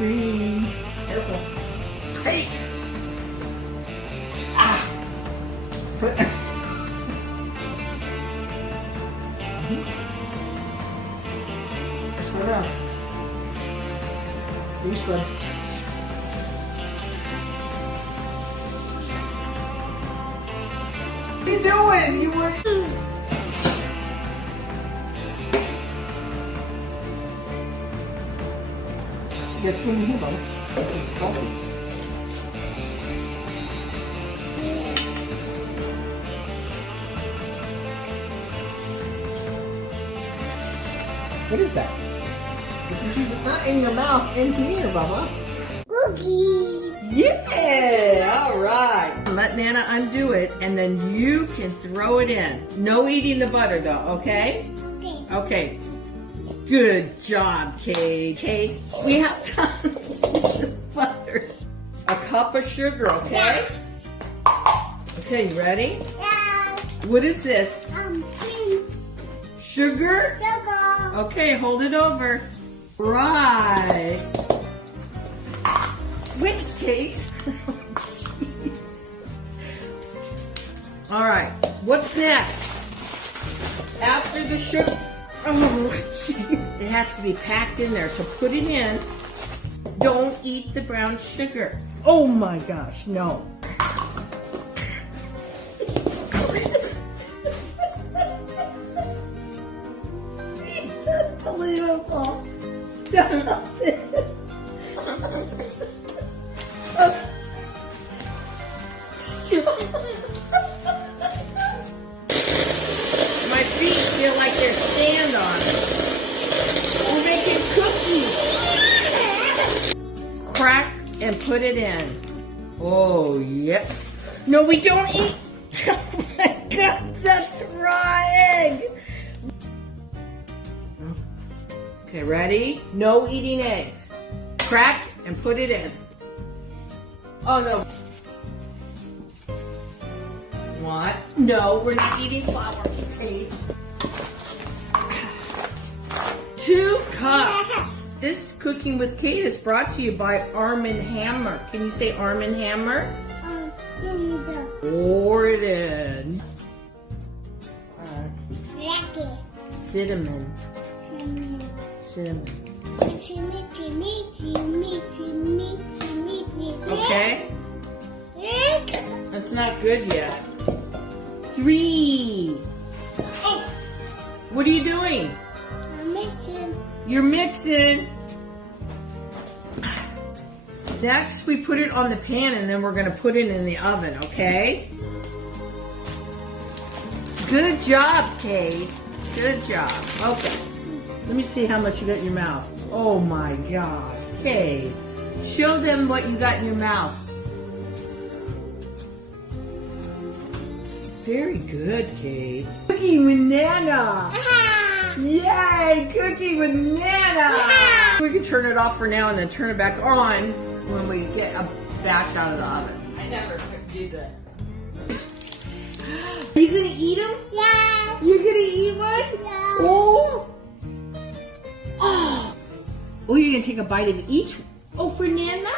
greens. Careful. Hey! Ah! Spread out. You spread. What are you doing? You were. Yes, put in here, Bubba. That's saucy. What is that? It's not in your mouth, in here, Bubba. Cookie. Yeah! All right. Let Nana undo it, and then you can throw it in. No eating the butter, though, okay? Okay. Okay. Good job, Cade. Cade, we have tons of butter. A cup of sugar, okay? Okay, you ready? Yes. What is this? Pink. Sugar? Sugar. Okay, hold it over. Right. Wait, Cade. All right, what's next? After the sugar. Oh, jeez. It has to be packed in there, so put it in. Don't eat the brown sugar. Oh my gosh, no. Unbelievable. Stop it. My feet feel like they're sand on it. We're making cookies. Crack and put it in. Oh, yep. No, we don't eat. Oh my God, that's raw egg. Okay, ready? No eating eggs. Crack and put it in. Oh no. What? No, we're not eating flour. Okay. 2 cups. Yes. This Cooking with Cade is brought to you by Arm & Hammer. Can you say Arm & Hammer? Pour it in. Cinnamon. Cinnamon. Okay? That's not good yet. 3. Oh! What are you doing? I'm mixing. You're mixing. Next, we put it on the pan and then we're going to put it in the oven, okay? Good job, Cade. Good job. Okay. Let me see how much you got in your mouth. Oh my God. Cade, show them what you got in your mouth. Very good, Cade. Cooking with Nana. Yay, cooking with Nana. We can turn it off for now and then turn it back on when we get a batch out of the oven. I never could do that. Are you gonna eat them? Yes. You're gonna eat one? Yes. Oh. Oh. Oh, you're gonna take a bite of each. Oh, for Nana?